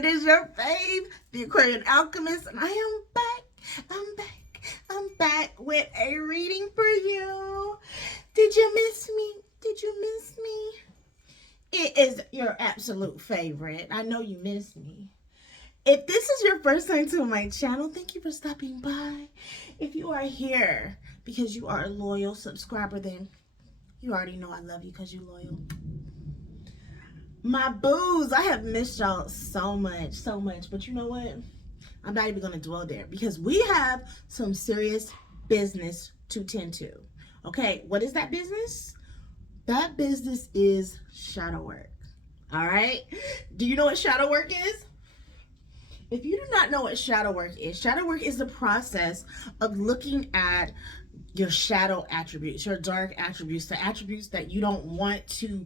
It is your fave, the Aquarian Alchemist, and I am back. I'm back with a reading for you. Did you miss me? Did you miss me? It is your absolute favorite. I know you missed me. If this is your first time to my channel, thank you for stopping by. If you are here because you are a loyal subscriber, then you already know I love you because you're loyal. My boos, I have missed y'all so much. But you know what? I'm not even going to dwell there because we have some serious business to tend to. Okay, what is that business? That business is shadow work. All right? Do you know what shadow work is? If you do not know what shadow work is the process of looking at your shadow attributes, your dark attributes, the attributes that you don't want to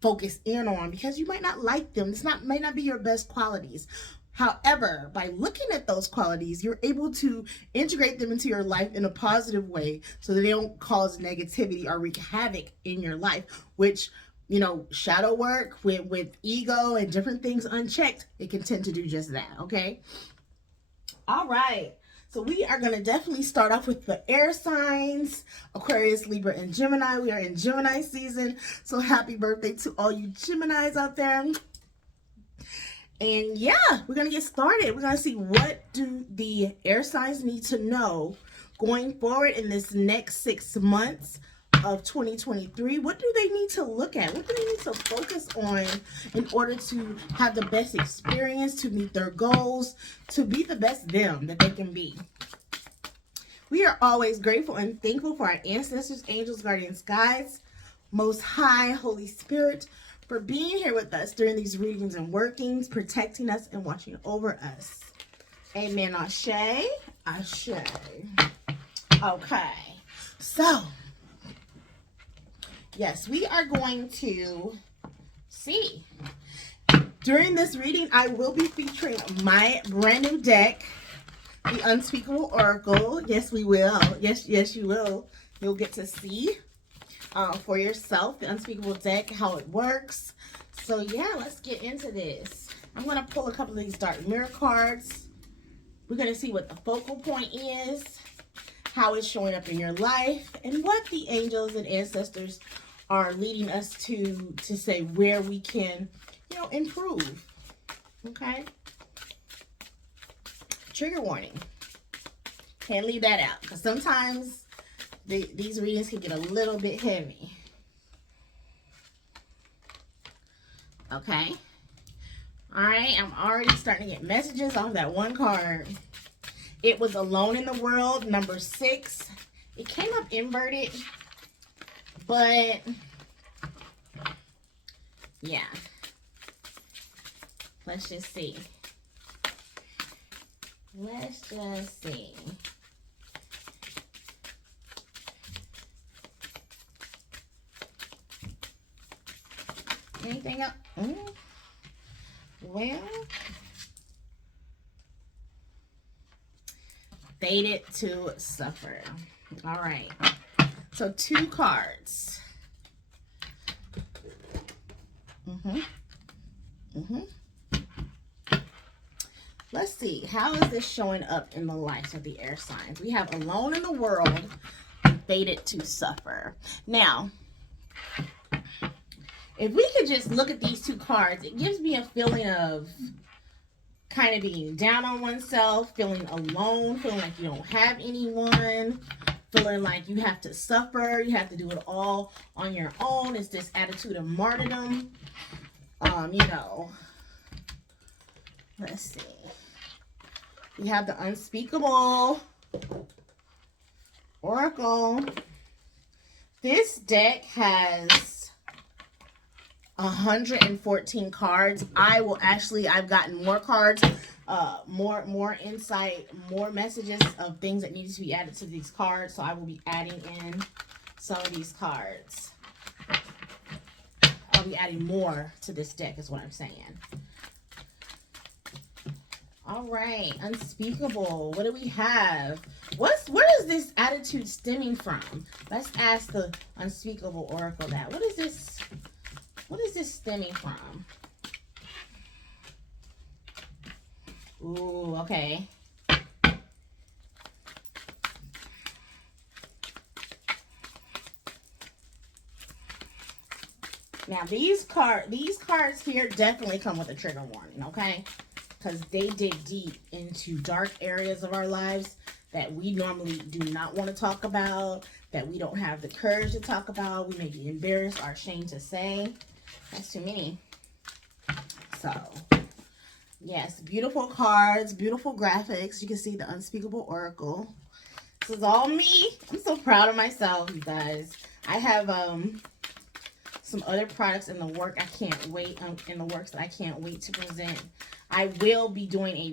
focus in on because you might not like them. Might not be your best qualities. However, by looking at those qualities, you're able to integrate them into your life in a positive way so that they don't cause negativity or wreak havoc in your life, which, you know, shadow work with ego and different things unchecked, it can tend to do just that, okay? All right. So we are going to definitely start off with the air signs, Aquarius, Libra, and Gemini. We are in Gemini season. So happy birthday to all you Geminis out there. And yeah, we're going to get started. We're going to see what do the air signs need to know going forward in this next 6 months of 2023. What do they need to look at? What do they need to focus on in order to have the best experience, to meet their goals, to be the best them that they can be? We are always grateful and thankful for our ancestors, angels, guardians, guides, Most High, Holy Spirit, for being here with us during these readings and workings, protecting us and watching over us. Amen. Ashe. Ashe. Okay. So, yes, we are going to see. During this reading, I will be featuring my brand new deck, the Unspeakable Oracle. Yes, we will. Yes, you will. You'll get to see for yourself the Unspeakable deck, how it works. So yeah, let's get into this. I'm going to pull a couple of these Dark Mirror cards. We're going to see what the focal point is, how it's showing up in your life, and what the angels and ancestors are leading us to say where we can, you know, improve. Okay? Trigger warning. Can't leave that out because sometimes these readings can get a little bit heavy. Okay? Alright, I'm already starting to get messages off that one card. It was Alone in the World, number 6. It came up inverted, but yeah. Let's just see. Let's just see. Anything else? Well, fated to suffer. All right. So 2 cards. Let's see. How is this showing up in the lives of the air signs? We have Alone in the World and Fated to Suffer. Now, if we could just look at these 2 cards, it gives me a feeling of kind of being down on oneself, feeling alone, feeling like you don't have anyone, feeling like you have to suffer, you have to do it all on your own. It's this attitude of martyrdom. You know, let's see. We have the Unspeakable Oracle. This deck has 114 cards. I've gotten more cards, more insight, more messages of things that need to be added to these cards. So I will be adding in some of these cards. I'll be adding more to this deck is what I'm saying. All right, Unspeakable. What do we have? Where is this attitude stemming from? Let's ask the Unspeakable Oracle that. What is this stemming from? Ooh, okay. Now these cards here definitely come with a trigger warning, okay? Because they dig deep into dark areas of our lives that we normally do not want to talk about, that we don't have the courage to talk about. We may be embarrassed or ashamed to say. That's too many. So, yes, beautiful cards, beautiful graphics. You can see the Unspeakable Oracle. This is all me. I'm so proud of myself, you guys. I have some other products in the work I can't wait in the works that I can't wait to present. I will be doing a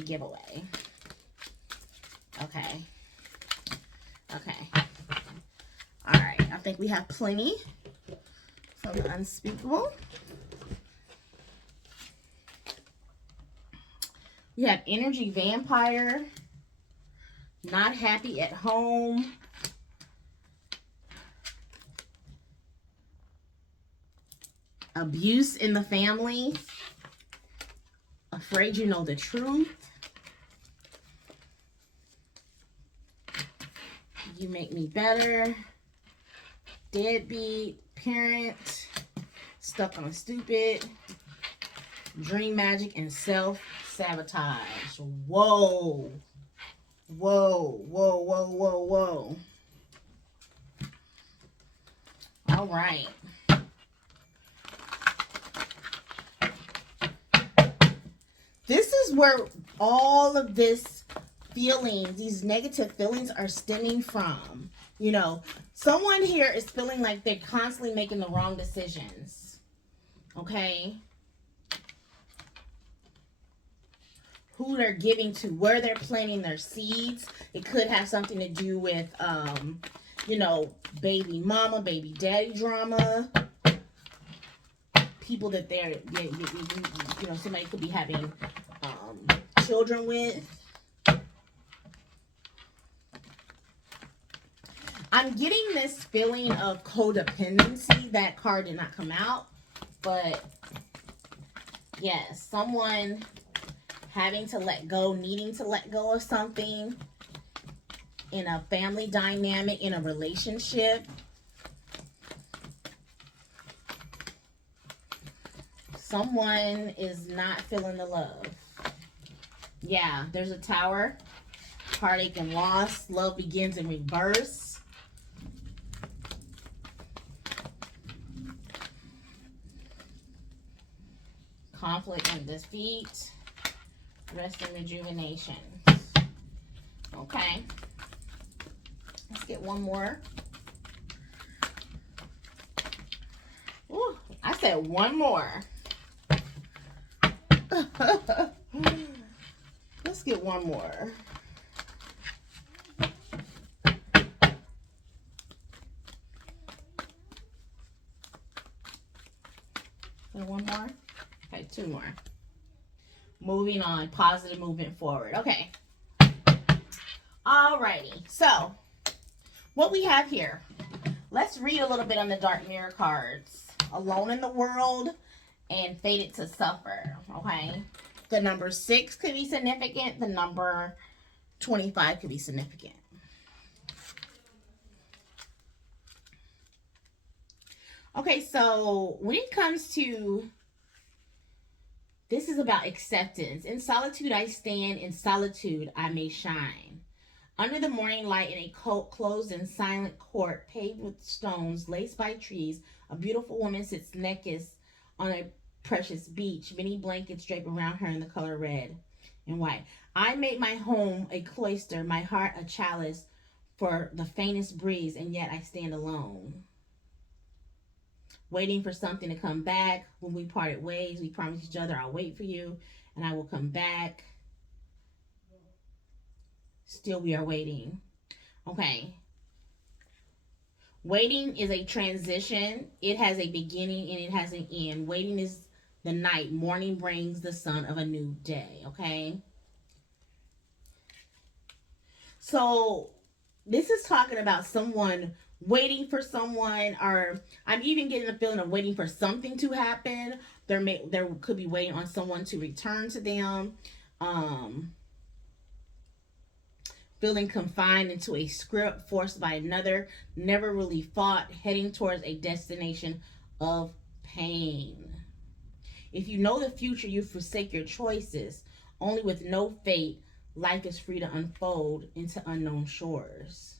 giveaway. Okay. All right. I think we have plenty from the Unspeakable. We have Energy Vampire, Not Happy at Home, Abuse in the Family, Afraid You Know the Truth, You Make Me Better, Deadbeat Parent, Stuck on Stupid, Dream Magic, and Self-Sabotage. Whoa. Whoa, whoa, whoa, whoa, whoa. All right. This is where all of this feelings, these negative feelings are stemming from. You know, someone here is feeling like they're constantly making the wrong decisions. Okay? Who they're giving to, where they're planting their seeds. It could have something to do with, you know, baby mama, baby daddy drama. People that they're, you know, somebody could be having children with. I'm getting this feeling of codependency. That card did not come out, but yes, someone having to let go, needing to let go of something in a family dynamic, in a relationship. Someone is not feeling the love. Yeah, there's a Tower. Heartache and loss. Love begins in reverse. Conflict and defeat. Rest and rejuvenation. Okay. Let's get one more. Ooh, I said one more. Let's get one more. And one more. Okay, two more. Moving on. Positive movement forward. Okay. Alrighty. So, what we have here. Let's read a little bit on the Dark Mirror cards. Alone in the World and Fated to Suffer. Okay. The number 6 could be significant. The number 25 could be significant. Okay, so when it comes to, this is about acceptance. In solitude I stand, in solitude I may shine. Under the morning light in a closed and silent court paved with stones, laced by trees, a beautiful woman sits naked on a precious beach. Many blankets drape around her in the color red and white. I made my home a cloister, my heart a chalice for the faintest breeze, and yet I stand alone. Waiting for something to come back. When we parted ways, we promised each other, I'll wait for you and I will come back. Still we are waiting. Okay. Waiting is a transition. It has a beginning and it has an end. Waiting is the night. Morning brings the sun of a new day. Okay. So this is talking about someone waiting for someone, or I'm even getting the feeling of waiting for something to happen. There could be waiting on someone to return to them. Um, Feeling confined into a script, forced by another, never really fought, heading towards a destination of pain. If you know the future, you forsake your choices. Only with no fate, life is free to unfold into unknown shores.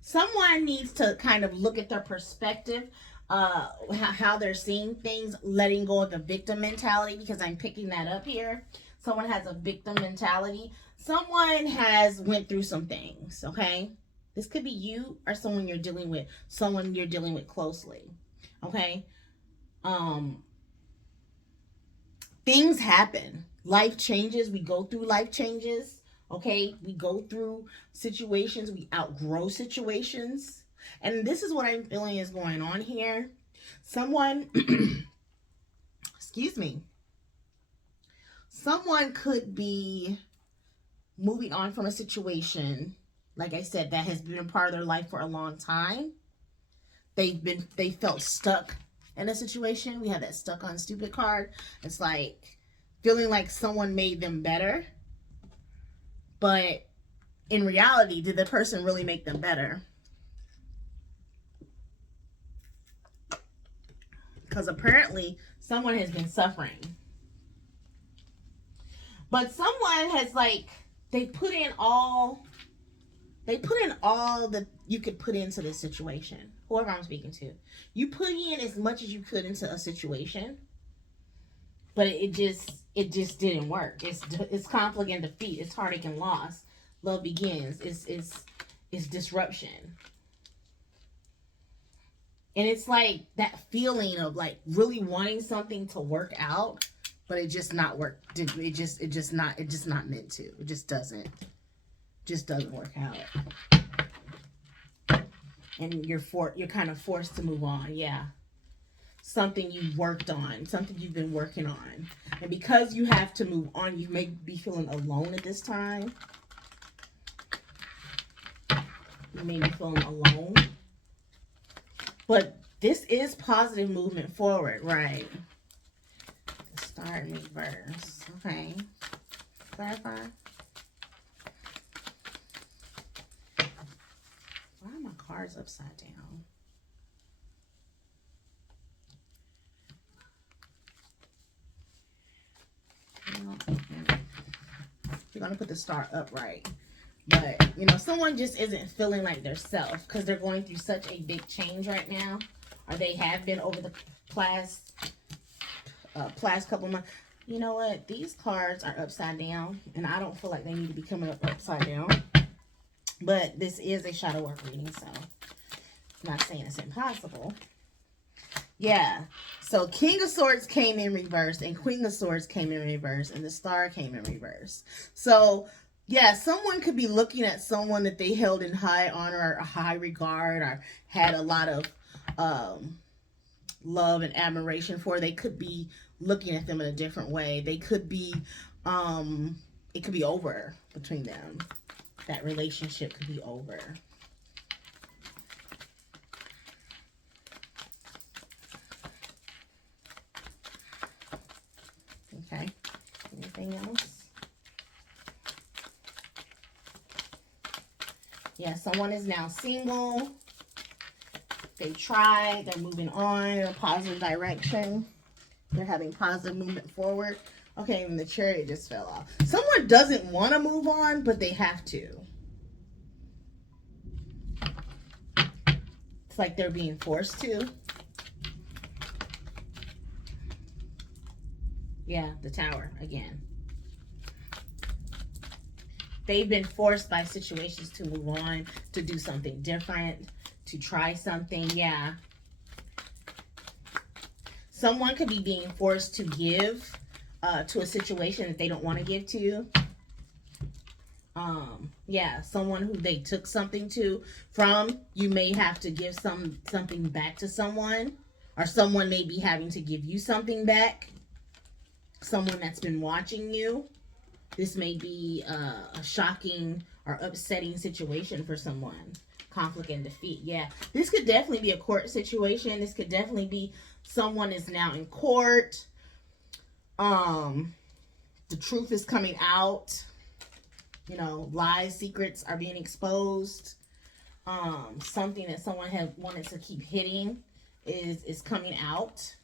Someone needs to kind of look at their perspective, how they're seeing things, letting go of the victim mentality, because I'm picking that up here. Someone has a victim mentality. Someone has went through some things, okay? This could be you or someone you're dealing with closely, okay? Things happen. Life changes. We go through life changes. Okay, we go through situations, we outgrow situations. And this is what I'm feeling is going on here. Someone, excuse me, someone could be moving on from a situation, like I said, that has been a part of their life for a long time. They felt stuck in a situation. We have that stuck on stupid card. It's like feeling like someone made them better. But in reality, did the person really make them better? Because apparently someone has been suffering. But someone has, like, they put in all that you could put into this situation. Whoever I'm speaking to. You put in as much as you could into a situation. But it just didn't work. It's conflict and defeat. It's heartache and loss. Love begins. It's disruption. And it's like that feeling of like really wanting something to work out, but it just not work. It just not meant to. It just doesn't work out. And you're kind of forced to move on. Yeah. Something you worked on, something you've been working on. And because you have to move on, you may be feeling alone at this time. You may be feeling alone. But this is positive movement forward, right? The Star in reverse. Okay. Clarify. Why are my cards upside down? You're going to put the star upright. But, someone just isn't feeling like their self because they're going through such a big change right now. Or they have been over the past couple months. You know what? These cards are upside down. And I don't feel like they need to be coming up upside down. But this is a shadow work reading. So, I'm not saying it's impossible. Yeah. So King of Swords came in reverse and Queen of Swords came in reverse and the Star came in reverse. So, yeah, someone could be looking at someone that they held in high honor or high regard or had a lot of love and admiration for. They could be looking at them in a different way. They could be, it could be over between them. That relationship could be over. Okay. Anything else? Yeah, someone is now single. They tried. They're moving on in a positive direction. They're having positive movement forward. Okay, and the Chariot just fell off. Someone doesn't want to move on, but they have to. It's like they're being forced to. Yeah, the Tower again. They've been forced by situations to move on, to do something different, to try something. Yeah. Someone could be being forced to give to a situation that they don't want to give to you. Yeah, someone who they took something from, you may have to give something back to someone, or someone may be having to give you something back. someone that's been watching you. This may be a shocking or upsetting situation for someone. Conflict and defeat. Yeah. This could definitely be a court situation. This could definitely be someone is now in court. The truth is coming out. You know, lies, secrets are being exposed. Something that someone had wanted to keep hitting is coming out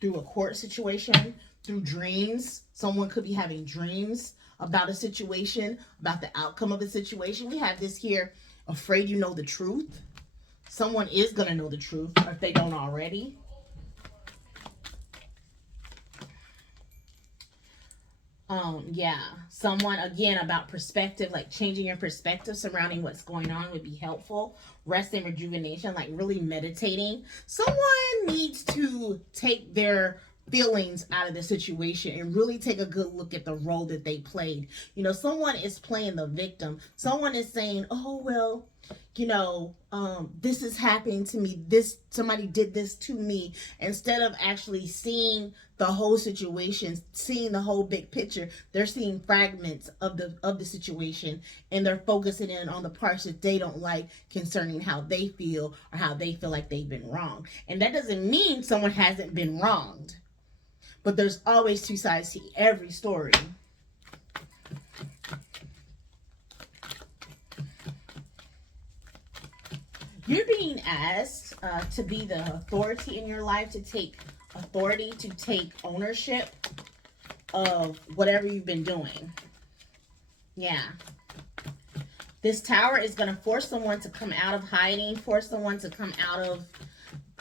through a court situation, through dreams. Someone could be having dreams about a situation, about the outcome of a situation. We have this here, afraid you know the truth. Someone is going to know the truth, or if they don't already. Yeah, someone, again, about perspective, like changing your perspective surrounding what's going on would be helpful. Rest and rejuvenation, like really meditating. Someone needs to take their feelings out of the situation and really take a good look at the role that they played. You know, someone is playing the victim. Someone is saying, oh, well, you know, this is happening to me. Somebody did this to me, instead of actually seeing the whole situation, seeing the whole big picture. They're seeing fragments of the situation, and they're focusing in on the parts that they don't like concerning how they feel or how they feel like they've been wronged. And that doesn't mean someone hasn't been wronged, but there's always two sides to every story. You're being asked to be the authority in your life, to take authority, to take ownership of whatever you've been doing. Yeah. This Tower is going to force someone to come out of hiding, force someone to come out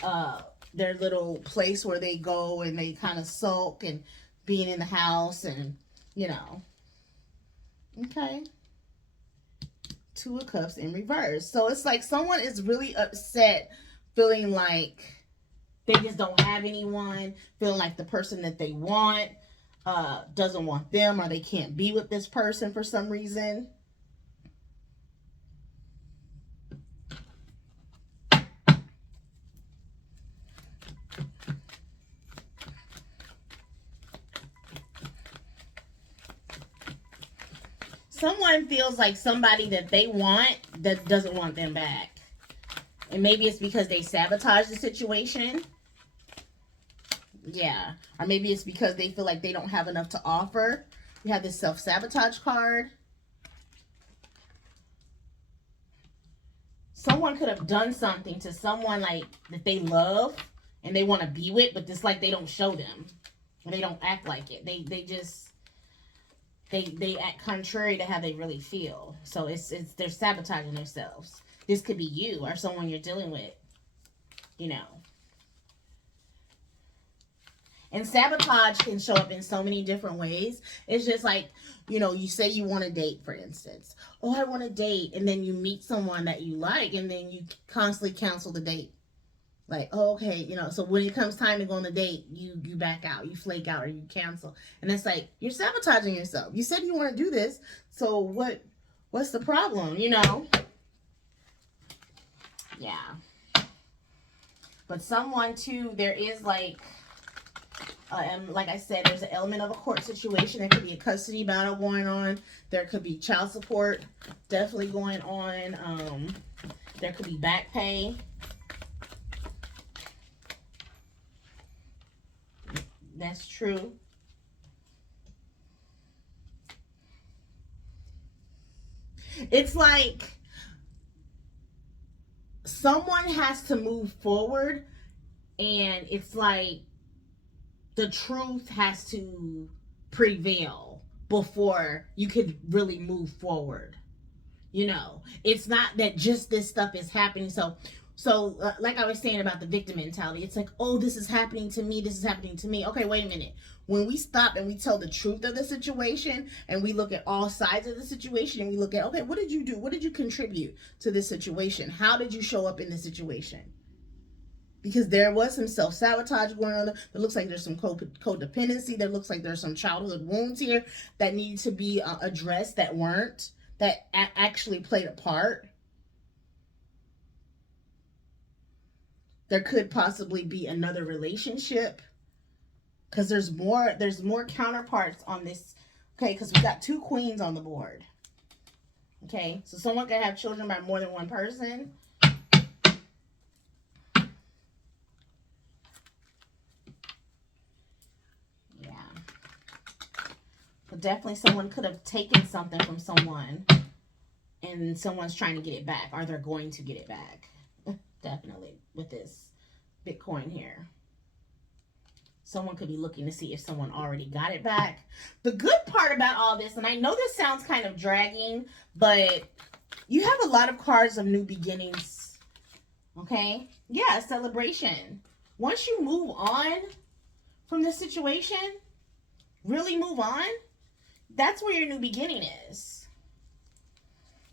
of their little place where they go and they kind of sulk and being in the house and, you know. Okay. Two of Cups in reverse. So it's like someone is really upset, feeling like they just don't have anyone, feeling like the person that they want doesn't want them, or they can't be with this person for some reason. Someone feels like somebody that they want that doesn't want them back. And maybe it's because they sabotage the situation. Yeah. Or maybe it's because they feel like they don't have enough to offer. You have this self-sabotage card. Someone could have done something to someone like that they love and they want to be with, but it's like they don't show them. They don't act like it. They just... They act contrary to how they really feel. So it's they're sabotaging themselves. This could be you or someone you're dealing with, you know. And sabotage can show up in so many different ways. It's just like, you know, you say you want to date, for instance. Oh, I want to date. And then you meet someone that you like, and then you constantly cancel the date. Like, oh, okay, you know, so when it comes time to go on the date, you back out, you flake out, or you cancel. And it's like, you're sabotaging yourself. You said you want to do this, so what's the problem, you know? Yeah. But someone, too, there is like I said, there's an element of a court situation. There could be a custody battle going on. There could be child support definitely going on. There could be back pay. That's true. It's like someone has to move forward, and it's like the truth has to prevail before you could really move forward. You know, it's not that just this stuff is happening. So like I was saying about the victim mentality, it's like, oh, this is happening to me. This is happening to me. Okay, wait a minute. When we stop and we tell the truth of the situation, and we look at all sides of the situation, and we look at, okay, what did you do? What did you contribute to this situation? How did you show up in the situation? Because there was some self-sabotage going on. There looks like there's some codependency. There looks like there's some childhood wounds here that need to be addressed that weren't, that actually played a part. There could possibly be another relationship because there's more counterparts on this. Okay, because we got 2 queens on the board. Okay, so someone can have children by more than one person. Yeah. But definitely someone could have taken something from someone and someone's trying to get it back, or they're going to get it back. Definitely with this Bitcoin here. Someone could be looking to see if someone already got it back. The good part about all this, and I know this sounds kind of dragging, but you have a lot of cards of new beginnings. Okay? Yeah, celebration. Once you move on from this situation, really move on, that's where your new beginning is.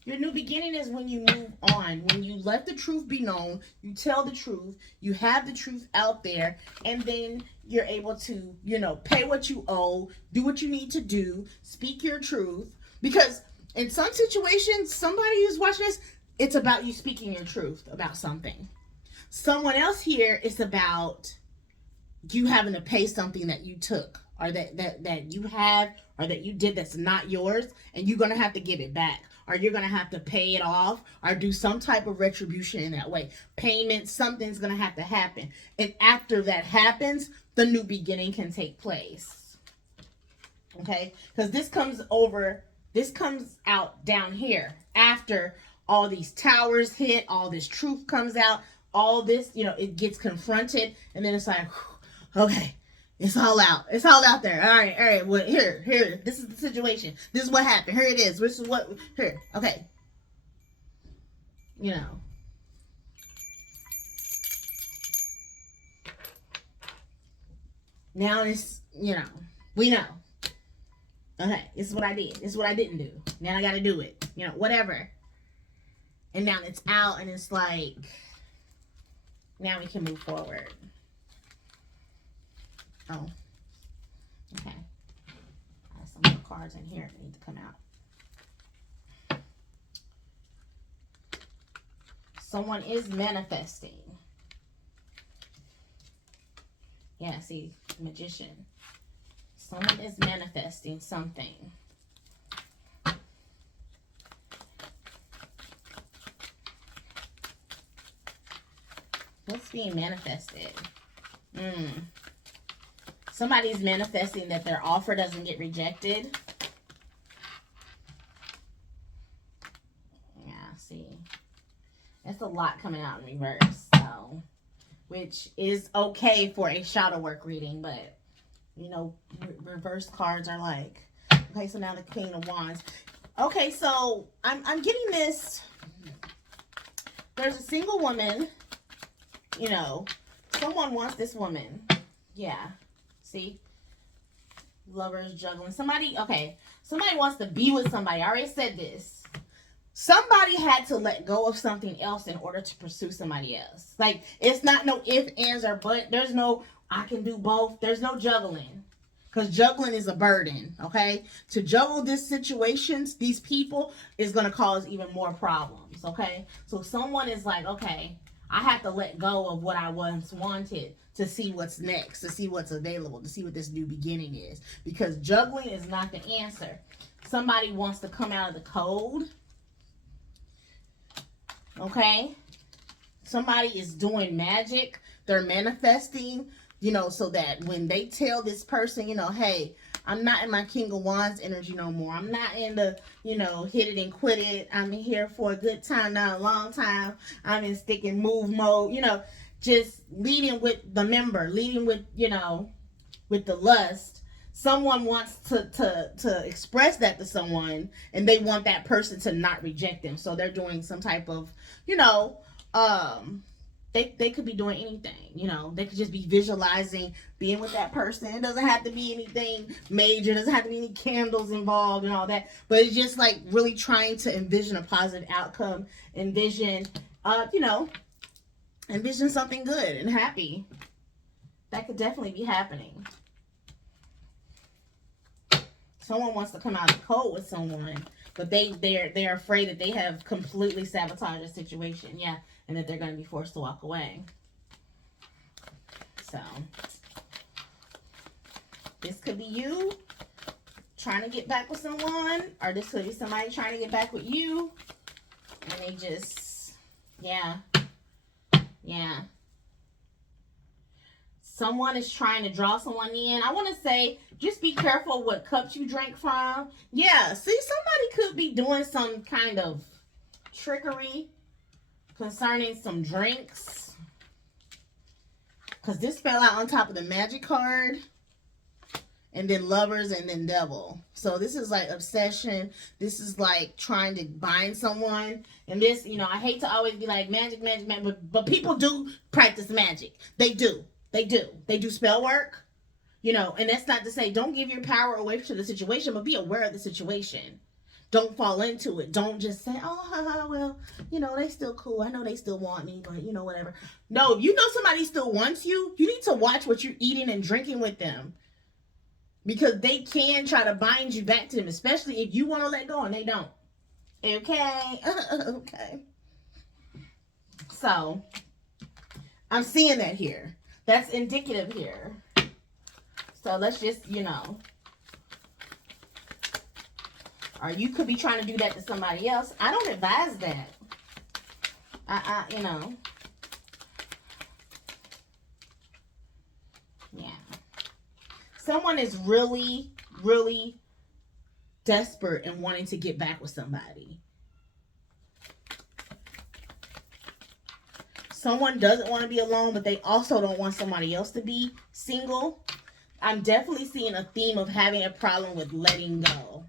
Your new beginning is when you move on, when you let the truth be known, you tell the truth, you have the truth out there, and then you're able to, you know, pay what you owe, do what you need to do, speak your truth. Because in some situations, somebody who's watching this, it's about you speaking your truth about something. Someone else here, it's about you having to pay something that you took, or that you have, or that you did that's not yours, and you're going to have to give it back. Or you're going to have to pay it off, or do some type of retribution in that way. Payment, something's going to have to happen. And after that happens, the new beginning can take place. Okay? Because this comes out down here. After all these towers hit, all this truth comes out, all this, you know, it gets confronted. And then it's like, okay. It's all out. It's all out there. All right. Well, here. This is the situation. This is what happened. Here it is. This is what, here. Okay. You know. Now it's, you know, we know. Okay, this is what I did. This is what I didn't do. Now I got to do it. You know, whatever. And now it's out, and it's like, now we can move forward. Oh, okay. Some more cards in here that need to come out. Someone is manifesting. Yeah, see, Magician. Someone is manifesting something. What's being manifested? Somebody's manifesting that their offer doesn't get rejected. Yeah, see. That's a lot coming out in reverse. So, which is okay for a shadow work reading, but, you know, reverse cards are like, okay, so now the Queen of Wands. Okay, so I'm getting this. There's a single woman, you know, someone wants this woman. Yeah. See? Lovers juggling. Somebody wants to be with somebody. I already said this. Somebody had to let go of something else in order to pursue somebody else. Like, it's not no if, ands, or but. There's no, I can do both. There's no juggling. Because juggling is a burden, okay? To juggle these situations, these people, is going to cause even more problems, okay? So someone is like, okay, I have to let go of what I once wanted to see what's next, to see what's available, to see what this new beginning is. Because juggling is not the answer. Somebody wants to come out of the code. Okay? Somebody is doing magic. They're manifesting, you know, so that when they tell this person, you know, hey, I'm not in my King of Wands energy no more. I'm not in the, you know, hit it and quit it. I'm here for a good time, not a long time. I'm in stick and move mode, you know. Just leading with the member, leading with, you know, with the lust. Someone wants to express that to someone, and they want that person to not reject them. So they're doing some type of, you know, they could be doing anything, you know. They could just be visualizing being with that person. It doesn't have to be anything major. It doesn't have to be any candles involved and all that. But it's just like really trying to envision a positive outcome. Envision, you know, envision something good and happy. That could definitely be happening. Someone wants to come out of code with someone, but they're afraid that they have completely sabotaged the situation. Yeah, and that they're going to be forced to walk away. So, This could be you trying to get back with someone, or this could be somebody trying to get back with you, and they just, yeah. Someone is trying to draw someone in. I want to say, just be careful what cups you drink from. Yeah, see, somebody could be doing some kind of trickery concerning some drinks. Because this fell out on top of the magic card. And then lovers and then devil. So this is like obsession. This is like trying to bind someone. And this, you know, I hate to always be like magic, but people do practice magic. They do. They do spell work. You know, and that's not to say don't give your power away to the situation, but be aware of the situation. Don't fall into it. Don't just say, oh, well, you know, they still cool. I know they still want me, but, you know, whatever. No, you know somebody still wants you. You need to watch what you're eating and drinking with them. Because they can try to bind you back to them, especially if you want to let go and they don't. Okay? Okay. So, I'm seeing that here. That's indicative here. So, let's just, you know. Or you could be trying to do that to somebody else. I don't advise that. You know. Yeah. Someone is really, really desperate and wanting to get back with somebody. Someone doesn't want to be alone, but they also don't want somebody else to be single. I'm definitely seeing a theme of having a problem with letting go.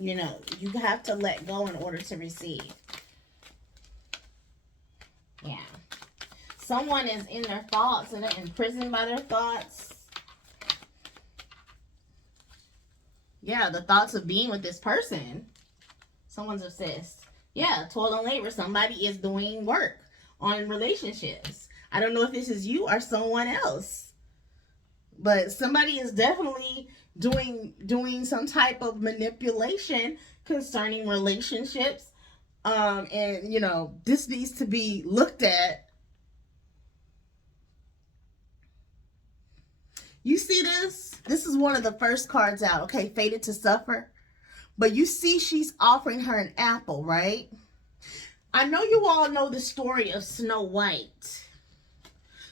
You know, you have to let go in order to receive. Yeah. Someone is in their thoughts and they're imprisoned by their thoughts. Yeah, the thoughts of being with this person. Someone's obsessed. Yeah, toil and labor. Somebody is doing work on relationships. I don't know if this is you or someone else. But somebody is definitely doing some type of manipulation concerning relationships. And, you know, this needs to be looked at. You see this? This is one of the first cards out. Okay, fated to suffer. But you see she's offering her an apple, right? I know you all know the story of Snow White.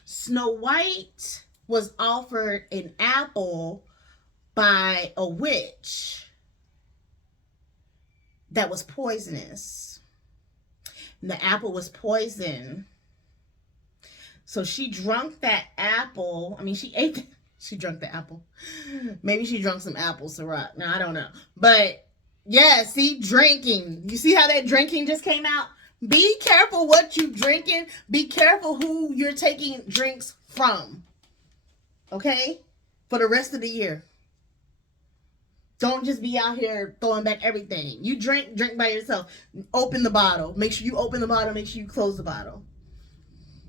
Snow White was offered an apple by a witch that was poisonous. And the apple was poison. So she drank that apple. I mean, she ate it. She drank the apple. Maybe she drank some apple syrup. Now, I don't know. But, yeah, see, drinking. You see how that drinking just came out? Be careful what you drinking. Be careful who you're taking drinks from. Okay? For the rest of the year. Don't just be out here throwing back everything. You drink by yourself. Open the bottle. Make sure you open the bottle. Make sure you close the bottle.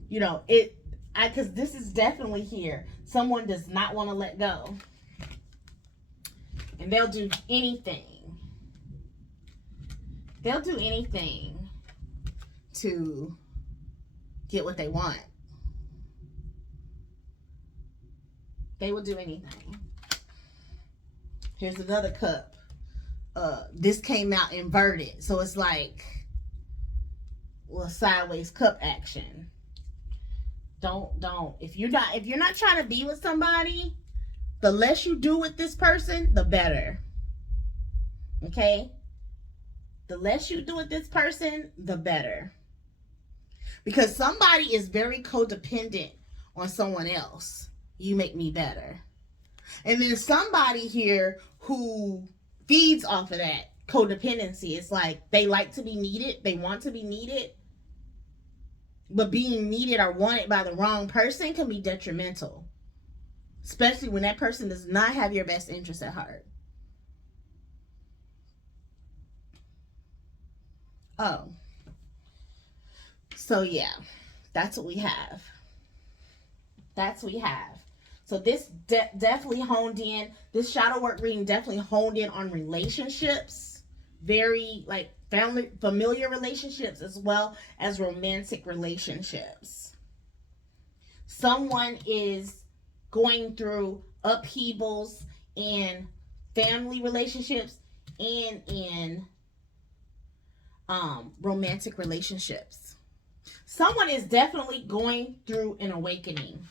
You know, because this is definitely here. Someone does not want to let go. And they'll do anything. They'll do anything to get what they want. They will do anything. Here's another cup. This came out inverted. So it's like, well, sideways cup action. Don't. If you're not trying to be with somebody, the less you do with this person, the better. Okay? The less you do with this person, the better. Because somebody is very codependent on someone else. You make me better. And then somebody here who feeds off of that codependency. It's like they like to be needed. They want to be needed. But being needed or wanted by the wrong person can be detrimental. Especially when that person does not have your best interest at heart. Oh. So yeah, that's what we have. That's what we have. So this definitely honed in. This shadow work reading definitely honed in on relationships. very like familiar relationships as well as romantic relationships. Someone is going through upheavals in family relationships and in romantic relationships. Someone is definitely going through an awakening.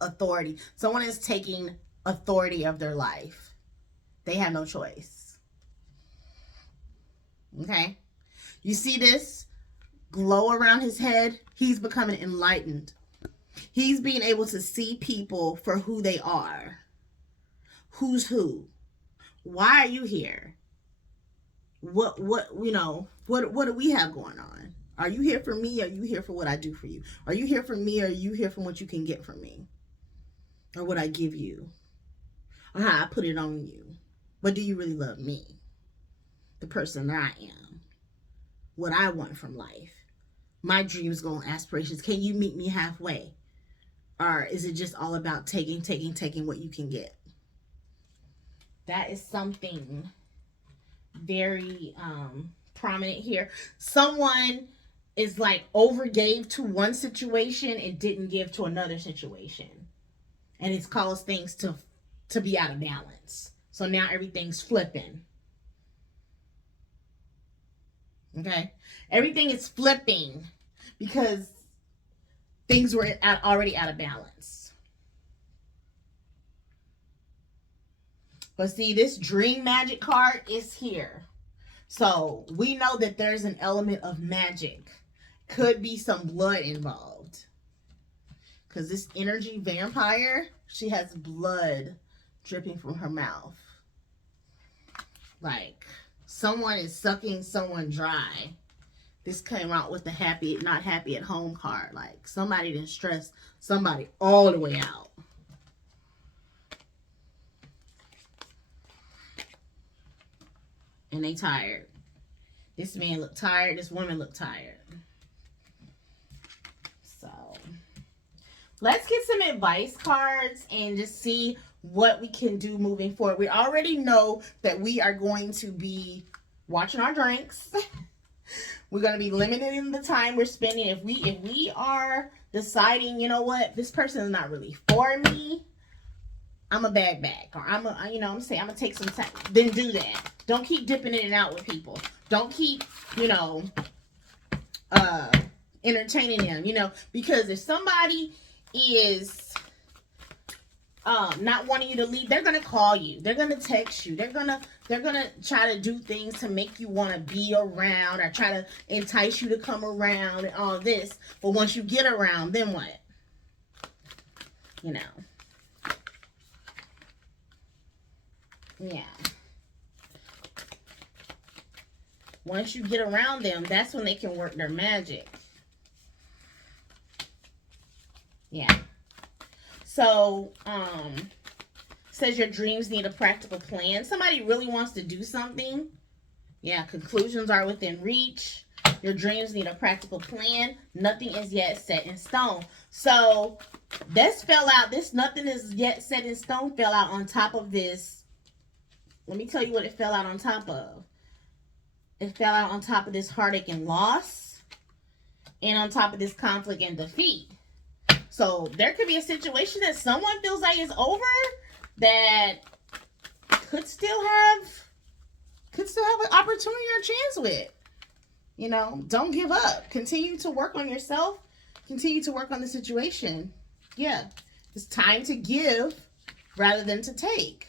Authority. Someone is taking authority of their life. They have no choice. Okay? You see this glow around his head? He's becoming enlightened. He's being able to see people for who they are. Who's who? Why are you here? What do we have going on? Are you here for me? Or are you here for what I do for you? Are you here for me? Or are you here for what you can get from me? Or what I give you? Or how I put it on you? But do you really love me? The person that I am? What I want from life? My dreams, goals, aspirations. Can you meet me halfway? Or is it just all about taking what you can get? That is something very prominent here. Someone is like overgave to one situation and didn't give to another situation, and it's caused things to be out of balance. So now everything's flipping. Okay, everything is flipping because things were already out of balance. But see, this dream magic card is here. So we know that there's an element of magic. Could be some blood involved. Because this energy vampire, she has blood dripping from her mouth. Like someone is sucking someone dry. This came out with the not happy at home card. Like somebody didn't stress somebody all the way out. And they tired. This man looked tired. This woman looked tired. So let's get some advice cards and just see what we can do moving forward. We already know that we are going to be watching our drinks. We're going to be limiting the time we're spending. If we are deciding, you know what, this person is not really for me, I'm a bag, or I'm gonna take some time, then do that. Don't keep dipping in and out with people. Don't keep, entertaining them, because if somebody is not wanting you to leave, they're gonna call you, they're gonna text you, they're gonna try to do things to make you want to be around or try to entice you to come around and all this. But once you get around, then what? Yeah. Once you get around them, that's when they can work their magic. Yeah. So, says your dreams need a practical plan. Somebody really wants to do something. Yeah, conclusions are within reach. Your dreams need a practical plan. Nothing is yet set in stone. So, this fell out. This nothing is yet set in stone fell out on top of this. Let me tell you what it fell out on top of. It fell out on top of this heartache and loss. And on top of this conflict and defeat. So there could be a situation that someone feels like is over that could still have an opportunity or a chance with. Don't give up. Continue to work on yourself. Continue to work on the situation. Yeah. It's time to give rather than to take.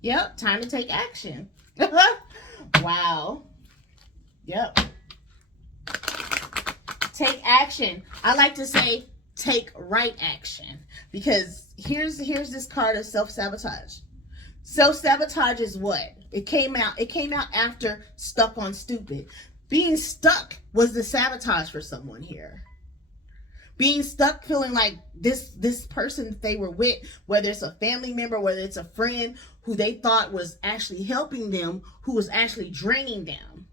Yep, time to take action. Wow. Yep. Take action. I like to say take right action, because here's this card of self-sabotage. Self-sabotage is what? It came out after stuck on stupid. Being stuck was the sabotage for someone here. Being stuck, feeling like this person they were with, whether it's a family member, whether it's a friend who they thought was actually helping them, who was actually draining them.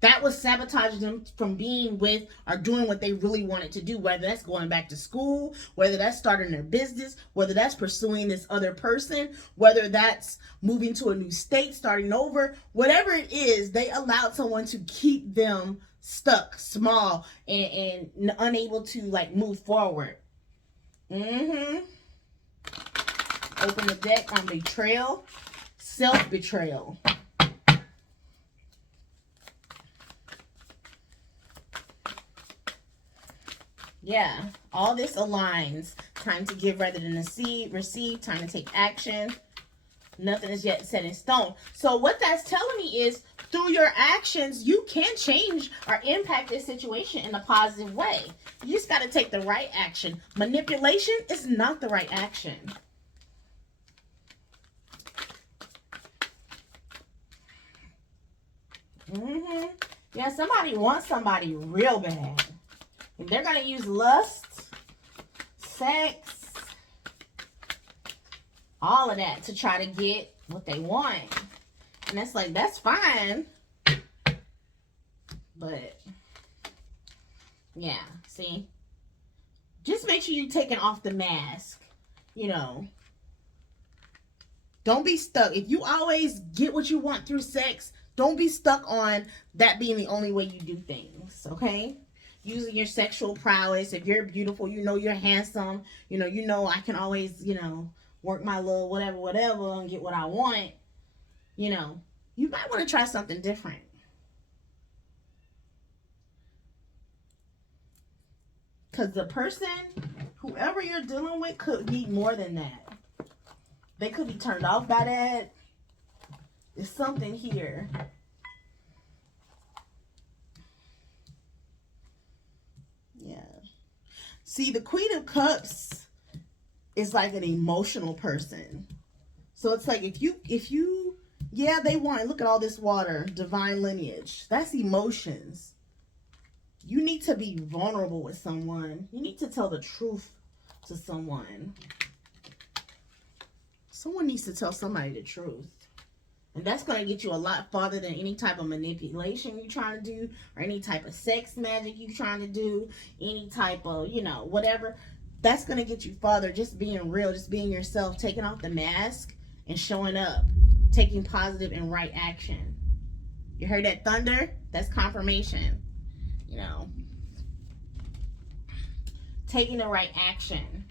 That was sabotaging them from being with or doing what they really wanted to do, whether that's going back to school, whether that's starting their business, whether that's pursuing this other person, whether that's moving to a new state, starting over, whatever it is, they allowed someone to keep them stuck, small, and unable to like move forward. Open the deck on betrayal, self-betrayal. Yeah, all this aligns. Time to give rather than receive. Time to take action. Nothing is yet set in stone. So what that's telling me is through your actions, you can change or impact this situation in a positive way. You just got to take the right action. Manipulation is not the right action. Yeah, somebody wants somebody real bad. And they're going to use lust, sex, all of that to try to get what they want. And that's like, that's fine. But, yeah, see? Just make sure you're taking off the mask, you know. Don't be stuck. If you always get what you want through sex, don't be stuck on that being the only way you do things, okay? Using your sexual prowess. If you're beautiful, you know you're handsome, you know I can always, work my little whatever and get what I want, you might want to try something different. Because the person, whoever you're dealing with, could need more than that. They could be turned off by that. There's something here. Yeah. See, the Queen of Cups is like an emotional person. So it's like if you, yeah, they want, look at all this water, divine lineage. That's emotions. You need to be vulnerable with someone. You need to tell the truth to someone. Someone needs to tell somebody the truth. And that's going to get you a lot farther than any type of manipulation you're trying to do, or any type of sex magic you're trying to do, any type of, whatever. That's going to get you farther. Just being real, just being yourself, taking off the mask and showing up, taking positive and right action. You heard that thunder? That's confirmation. Taking the right action.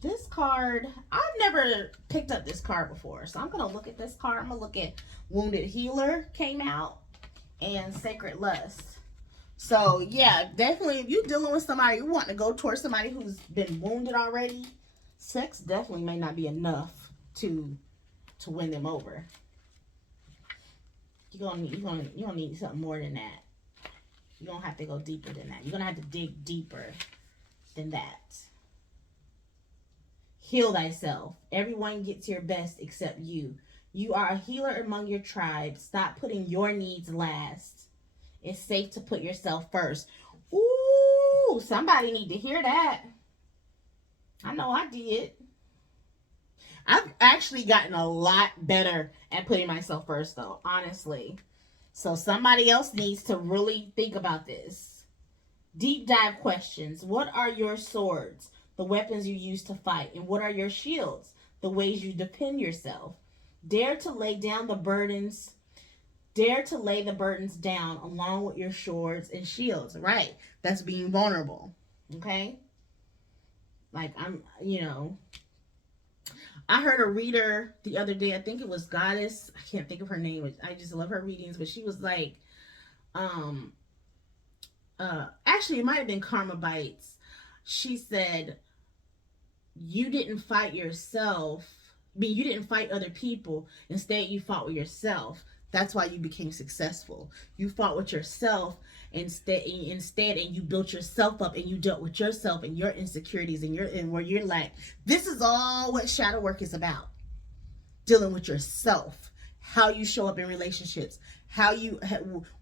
This card, I've never picked up this card before, so I'm going to look at this card. I'm going to look at Wounded Healer came out and Sacred Lust. So, yeah, definitely if you're dealing with somebody, you want to go towards somebody who's been wounded already, sex definitely may not be enough to win them over. You're gonna need something more than that. You're going to have to go deeper than that. You're going to have to dig deeper than that. Heal thyself. Everyone gets your best except you. You are a healer among your tribe. Stop putting your needs last. It's safe to put yourself first. Ooh, somebody need to hear that. I know I did. I've actually gotten a lot better at putting myself first, though, honestly. So somebody else needs to really think about this. Deep dive questions. What are your swords? The weapons you use to fight. And what are your shields? The ways you defend yourself. Dare to lay down the burdens. Dare to lay the burdens down along with your swords and shields. Right. That's being vulnerable. Okay. Like I heard a reader the other day. I think it was Goddess. I can't think of her name. I just love her readings. But she was like, actually it might have been Karma Bites. She said, you didn't fight yourself. I mean, you didn't fight other people. Instead, you fought with yourself. That's why you became successful. You fought with yourself instead, and you built yourself up, and you dealt with yourself and your insecurities and where you're lack. This is all what shadow work is about. Dealing with yourself, how you show up in relationships,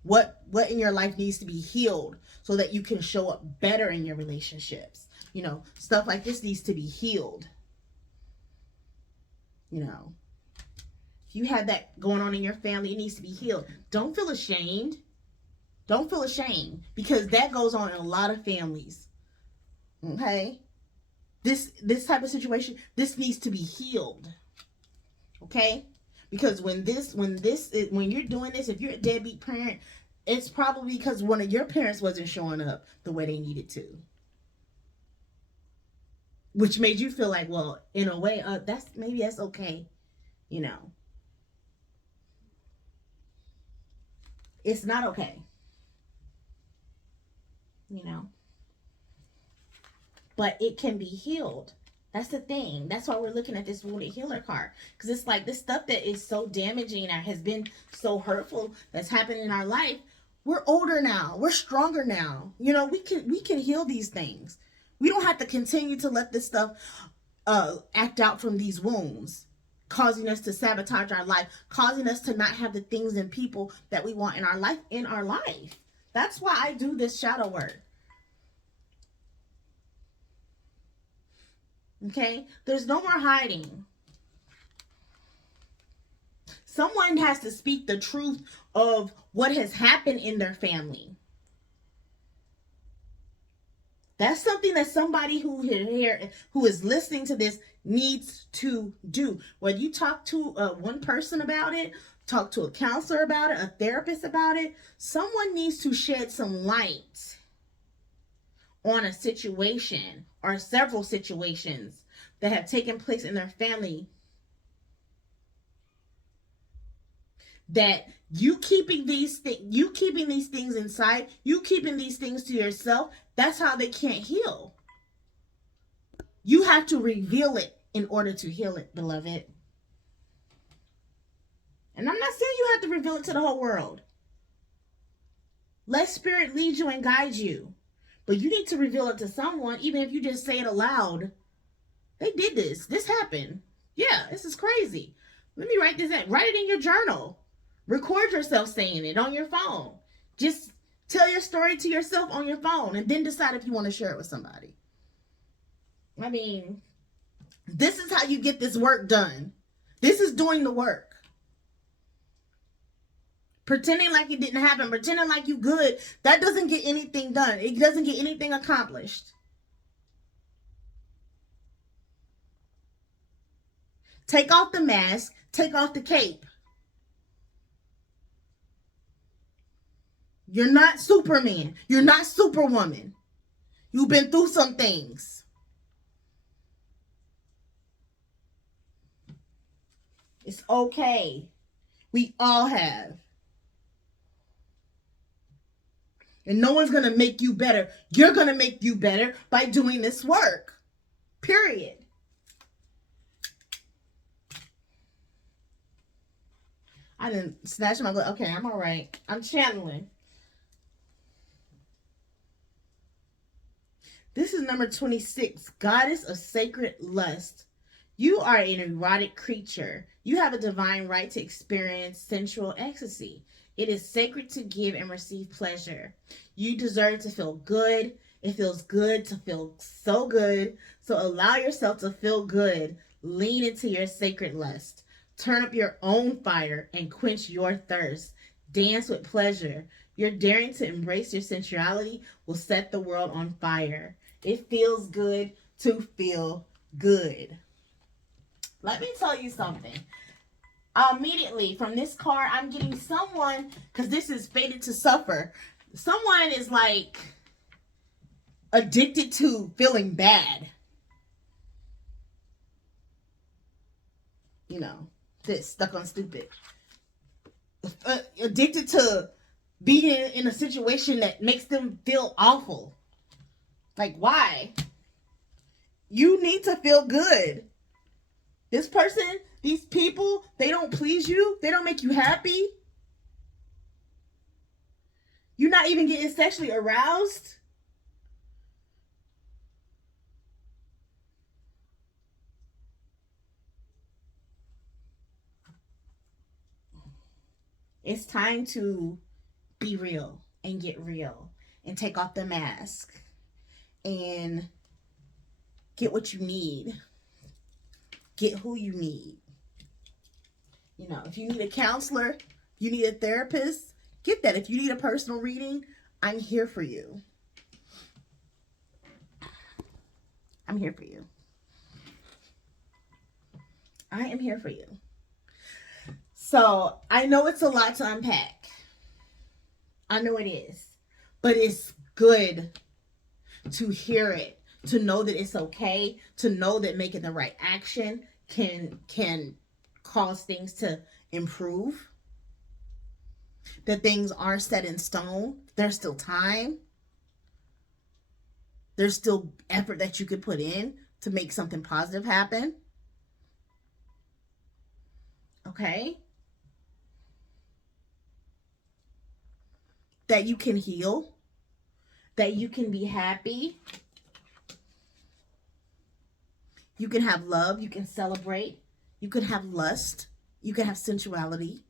what in your life needs to be healed so that you can show up better in your relationships. Stuff like this needs to be healed. you have that going on in your family, it needs to be healed. Don't feel ashamed. Don't feel ashamed, because that goes on in a lot of families. Okay? This type of situation, this needs to be healed. Okay? Because when you're doing this, if you're a deadbeat parent, it's probably because one of your parents wasn't showing up the way they needed to. Which made you feel like, well, in a way, that's okay. You know. It's not okay. You know. But it can be healed. That's the thing. That's why we're looking at this wounded healer card. Because it's like this stuff that is so damaging and has been so hurtful that's happened in our life. We're older now. We're stronger now. You know, we can heal these things. We don't have to continue to let this stuff act out from these wounds, causing us to sabotage our life, causing us to not have the things and people that we want in our life. That's why I do this shadow work. Okay? There's no more hiding. Someone has to speak the truth of what has happened in their family. That's something that somebody who is listening to this needs to do. Whether you talk to one person about it, talk to a counselor about it, a therapist about it, someone needs to shed some light on a situation or several situations that have taken place in their family, that you keeping these things inside, you keeping these things to yourself, that's how they can't heal. You have to reveal it in order to heal it, beloved. And I'm not saying you have to reveal it to the whole world. Let spirit lead you and guide you. But you need to reveal it to someone, even if you just say it aloud. They did this. This happened. Yeah, this is crazy. Let me write this out. Write it in your journal. Record yourself saying it on your phone. Just tell your story to yourself on your phone and then decide if you want to share it with somebody. I mean, this is how you get this work done. This is doing the work. Pretending like it didn't happen, pretending like you good, that doesn't get anything done. It doesn't get anything accomplished. Take off the mask, take off the cape. You're not Superman. You're not Superwoman. You've been through some things. It's okay. We all have. And no one's going to make you better. You're going to make you better by doing this work. Period. I didn't snatch my blood. Okay, I'm all right. I'm channeling. This is number 26. Goddess of sacred lust. You are an erotic creature. You have a divine right to experience sensual ecstasy. It is sacred to give and receive pleasure. You deserve to feel good. It feels good to feel so good. So allow yourself to feel good. Lean into your sacred lust. Turn up your own fire and quench your thirst. Dance with pleasure. Your daring to embrace your sensuality will set the world on fire. It feels good to feel good. Let me tell you something. Immediately from this card, I'm getting someone, because this is fated to suffer. Someone is like addicted to feeling bad. You know, this stuck on stupid. Addicted to being in a situation that makes them feel awful. Like, why? You need to feel good. This person, these people, they don't please you. They don't make you happy. You're not even getting sexually aroused. It's time to be real and get real and take off the mask and get what you need. Get who you need. You know, if you need a counselor, you need a therapist, get that. If you need a personal reading, I'm here for you. I'm here for you. I am here for you. So I know it's a lot to unpack. I know it is. But it's good to hear it, to know that it's okay, to know that making the right action can cause things to improve. That things aren't set in stone. There's still time. There's still effort that you could put in to make something positive happen. Okay? That you can heal. That you can be happy. You can have love. You can celebrate. You can have lust. You can have sensuality.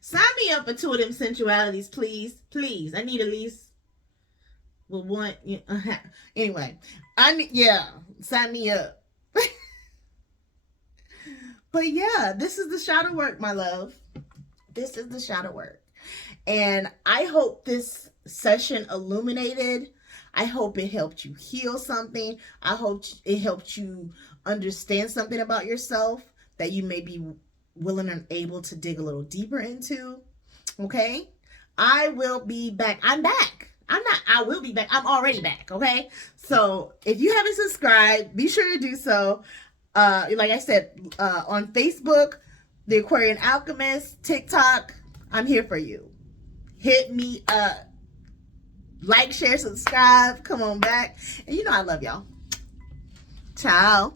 Sign me up for 2 of them sensualities, please. Please. I need at least one. Anyway, sign me up. But yeah, this is the shadow work, my love. This is the shadow work. And I hope this session illuminated. I hope it helped you heal something. I hope it helped you understand something about yourself that you may be willing and able to dig a little deeper into. Okay? I will be back. I'm back. I will be back. I'm already back. Okay? So if you haven't subscribed, be sure to do so. Like I said, on Facebook, The Aquarian Alchemist, TikTok, I'm here for you. Hit me up. Like, share, subscribe. Come on back. And you know I love y'all. Ciao.